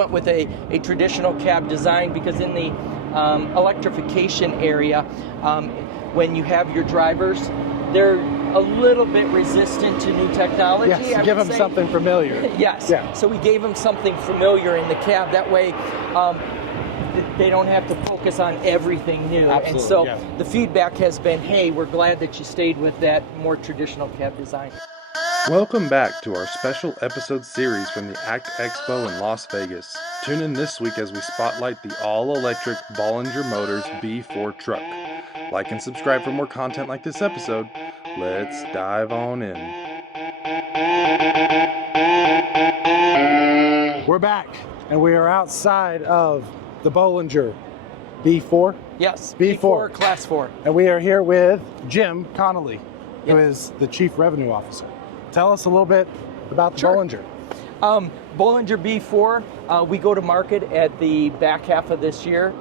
went with a traditional cab design because in the electrification area, when you have your drivers, they're a little bit resistant to new technology. Yes, give them something familiar. Yes. Yeah. So we gave them something familiar in the cab. That way, they don't have to focus on everything new. Absolutely, and so yes. the feedback has been, hey, we're glad that you stayed with that more traditional cab design. Welcome back to our special episode series from the ACT Expo in Las Vegas. Tune in this week as we spotlight the all-electric Bollinger Motors B4 truck. Like and subscribe for more content like this episode. Let's dive on in. We're back, and we are outside of the Bollinger B4. Yes, B4 Class 4. And we are here with Jim Connolly, who Yep. is the Chief Revenue Officer. Tell us a little bit about the Sure. Bollinger. Bollinger B4, we go to market at the back half of this year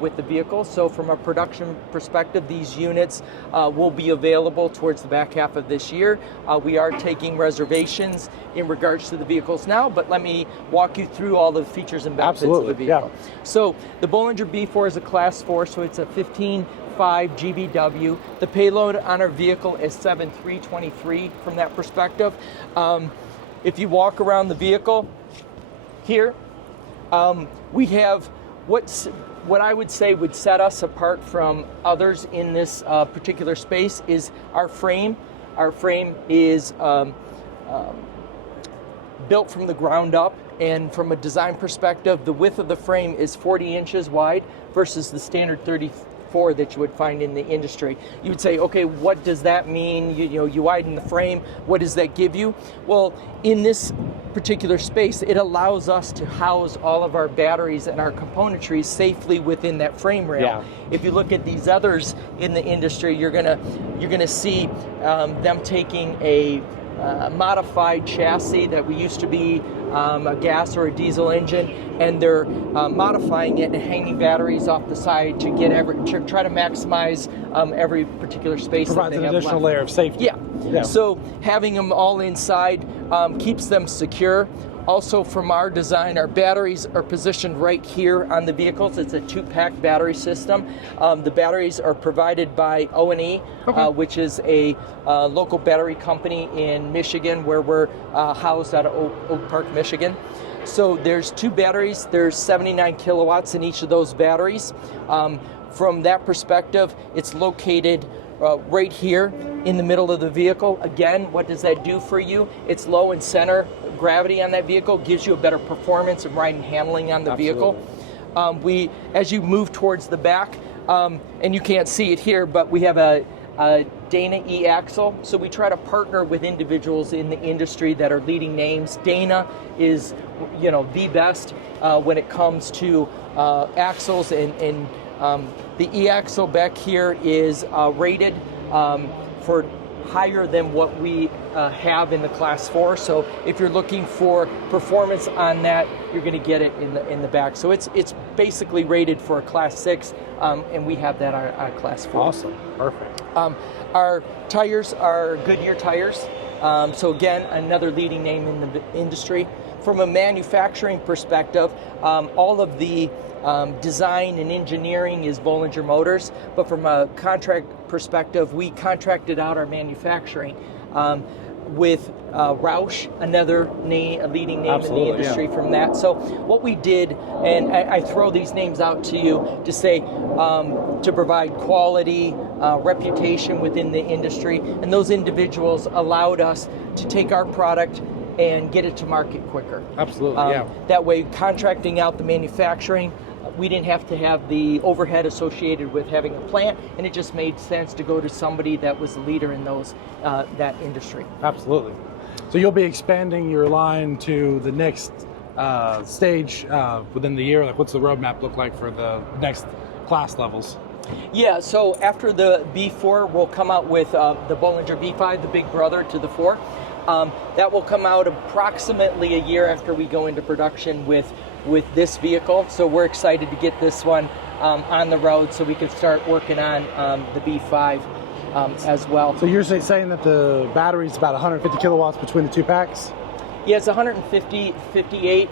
with the vehicle. So from a production perspective, these units will be available towards the back half of this year. We are taking reservations in regards to the vehicles now, but let me walk you through all the features and benefits Absolutely, of the vehicle. yeah. So the Bollinger B4 is a Class 4, so it's a 15.5 GVW. The payload on our vehicle is 7,323 from that perspective. If you walk around the vehicle here, we have what I would say would set us apart from others in this particular space is our frame. Our frame is built from the ground up, and from a design perspective, the width of the frame is 40 inches wide versus the standard 34 that you would find in the industry. You would say, okay, what does that mean? You widen the frame, what does that give you? Well, in this particular space, it allows us to house all of our batteries and our componentry safely within that frame rail. Yeah. If you look at these others in the industry, you're gonna see them taking a modified chassis that we used to be a gas or a diesel engine, and they're modifying it and hanging batteries off the side to try to maximize every particular space. Provides that they an have additional left. layer of safety. Yeah. So having them all inside keeps them secure. Also, from our design, our batteries are positioned right here on the vehicles. It's a 2-pack battery system. The batteries are provided by O&E, which is a local battery company in Michigan, where we're housed out of Oak Park, Michigan. So there's 2 batteries. There's 79 kilowatts in each of those batteries. From that perspective, it's located right here in the middle of the vehicle. Again, what does that do for you? It's low and center gravity on that vehicle, gives you a better performance of ride and handling on the Absolutely. vehicle. As you move towards the back, and you can't see it here, but we have a Dana e-axle. So we try to partner with individuals in the industry that are leading names. Dana is, the best when it comes to axles, and the e-axle back here is rated for higher than what we have in the Class 4. So if you're looking for performance on that, you're going to get it in the back. So it's basically rated for a Class 6, and we have that on our Class 4. Awesome. Perfect. Our tires are Goodyear tires. So again, another leading name in the industry. From a manufacturing perspective, all of the design and engineering is Bollinger Motors, but from a contract perspective, we contracted out our manufacturing with Roush, another a leading name in the industry from that. So what we did, and I throw these names out to you to say, to provide quality, reputation within the industry, and those individuals allowed us to take our product and get it to market quicker. Absolutely, yeah. That way, contracting out the manufacturing, we didn't have to have the overhead associated with having a plant, and it just made sense to go to somebody that was a leader in that industry. Absolutely. So you'll be expanding your line to the next stage within the year. Like, what's the roadmap look like for the next class levels? Yeah, so after the B4, we'll come out with the Bollinger B5, the big brother to the 4. That will come out approximately a year after we go into production with this vehicle. So we're excited to get this one on the road so we can start working on the B5 as well. So you're saying that the battery is about 150 kilowatts between the 2 packs? Yeah, it's 150, 58.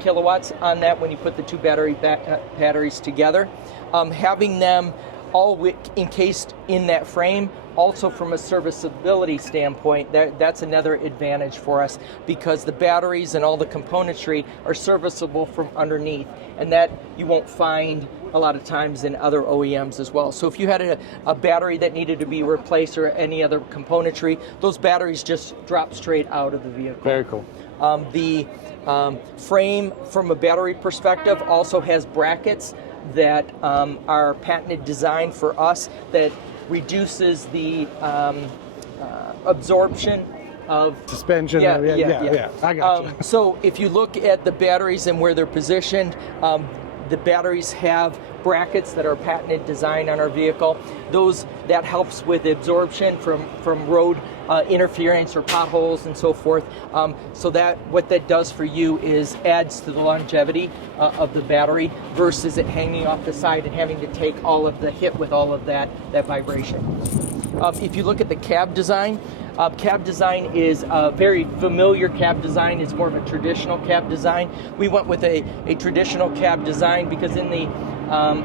kilowatts on that when you put the two batteries together. Having them all encased in that frame, also from a serviceability standpoint, that's another advantage for us, because the batteries and all the componentry are serviceable from underneath, and that you won't find a lot of times in other OEMs as well. So if you had a battery that needed to be replaced or any other componentry, those batteries just drop straight out of the vehicle. Very cool. The frame from a battery perspective also has brackets that are patented design for us that reduces the absorption of suspension. Yeah. I got you. So if you look at the batteries and where they're positioned, the batteries have brackets that are patented design on our vehicle. That helps with absorption from road interference or potholes and so forth. So that what that does for you is adds to the longevity of the battery versus it hanging off the side and having to take all of the hit with all of that vibration. If you look at the cab design is a very familiar cab design. It's more of a traditional cab design. We went with a traditional cab design because in the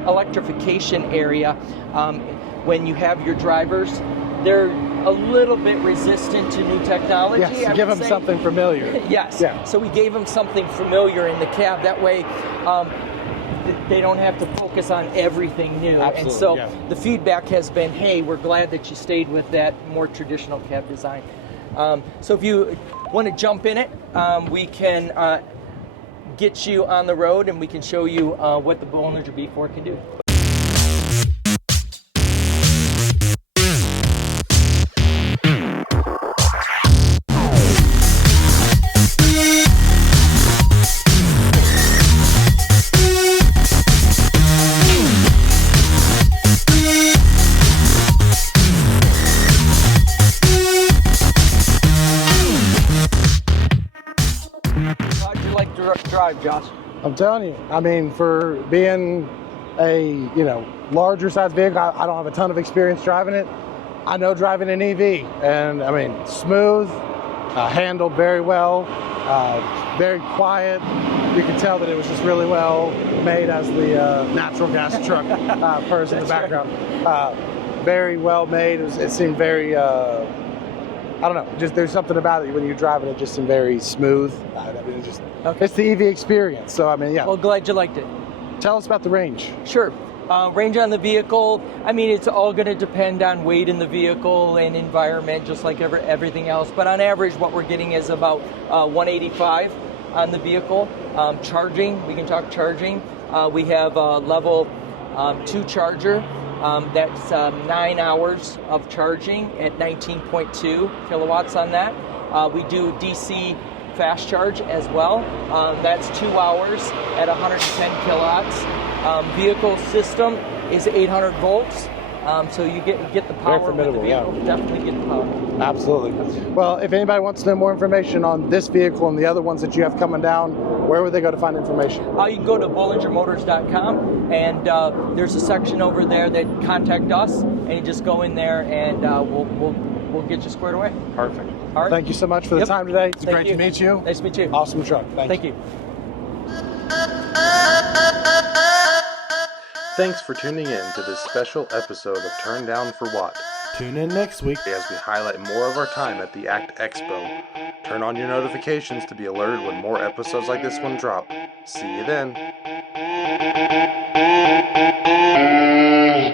electrification area, when you have your drivers, they're a little bit resistant to new technology. Yes, give them something familiar. Yes. Yeah. So we gave them something familiar in the cab. That way, they don't have to focus on everything new. Absolutely, and so yeah. the feedback has been, hey, we're glad that you stayed with that more traditional cab design. So if you want to jump in it, we can get you on the road and we can show you what the Bollinger B4 can do. How'd you like to drive, Josh? I'm telling you, I mean, for being a larger size vehicle, I don't have a ton of experience driving it. I know driving an EV, and I mean, smooth, handled very well, very quiet. You can tell that it was just really well made as the natural gas truck person in the background. Very well made. It seemed very, I don't know, just there's something about it when you're driving it just seemed very smooth. I mean, it's the EV experience. So I mean, yeah. Well, glad you liked it. Tell us about the range. Sure. Range on the vehicle, I mean, it's all going to depend on weight in the vehicle and environment, just like everything else. But on average, what we're getting is about 185 on the vehicle. Charging, we can talk charging. We have a level 2 charger. That's 9 hours of charging at 19.2 kilowatts on that. We do DC fast charge as well. That's 2 hours at 110 kilowatts. Vehicle system is 800 volts. So you get the power with the vehicle. Yeah. Definitely get the power. Absolutely. Well, if anybody wants to know more information on this vehicle and the other ones that you have coming down, where would they go to find information? You can go to BollingerMotors.com, and there's a section over there that contact us, and you just go in there, and we'll get you squared away. Perfect. All right. Thank you so much for the time today. It's great to meet you. Nice to meet you. Awesome truck. Thank you. Thanks for tuning in to this special episode of Turn Down for What, Tune in next week. as we highlight more of our time at the ACT Expo. Turn on your notifications to be alerted when more episodes like this one drop. See you then.